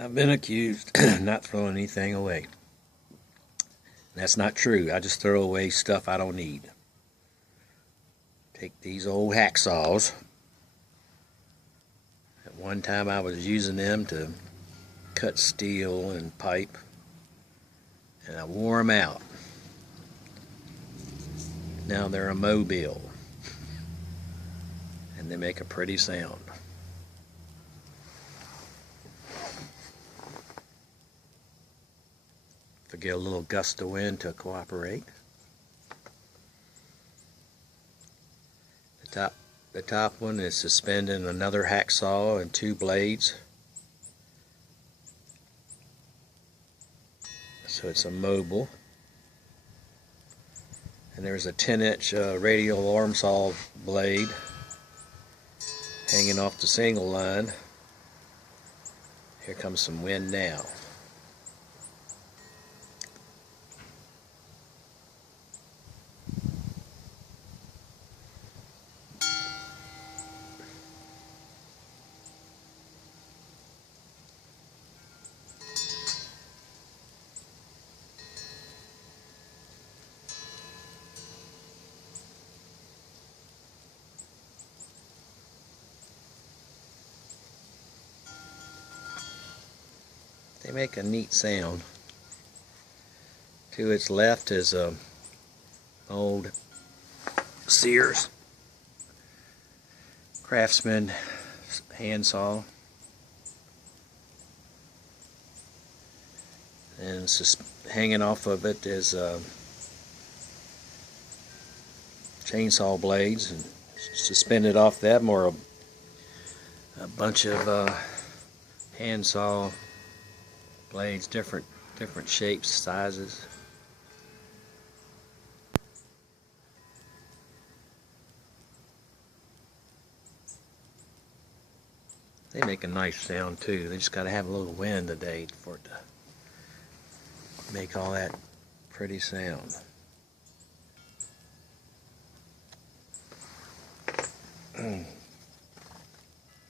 I've been accused not throwing anything away. That's not true. I just throw away stuff I don't need. Take these old hacksaws. At one time I was using them to cut steel and pipe, and I wore them out. Now they're a mobile, and they make a pretty sound. If I get a little gust of wind to cooperate. The top one is suspending another hacksaw and two blades. So it's a mobile. And there's a 10-inch radial arm saw blade hanging off the single line. Here comes some wind now. They make a neat sound. To its left is a old Sears Craftsman handsaw, and hanging off of it is chainsaw blades, and suspended off them are a bunch of handsaw blades, different shapes, sizes. They make a nice sound too. They just got to have a little wind today for it to make all that pretty sound.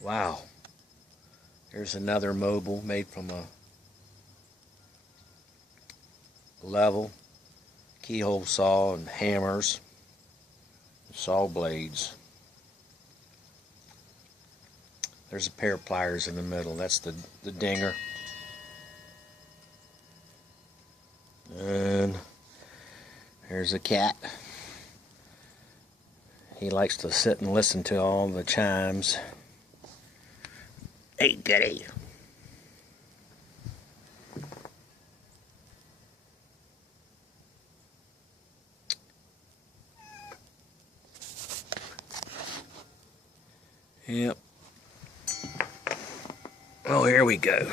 Wow. Here's another mobile made from a level, keyhole saw and hammers, saw blades. There's a pair of pliers in the middle. That's the dinger. And there's a cat. He likes to sit and listen to all the chimes. Hey, Goody. Yep. Oh, here we go.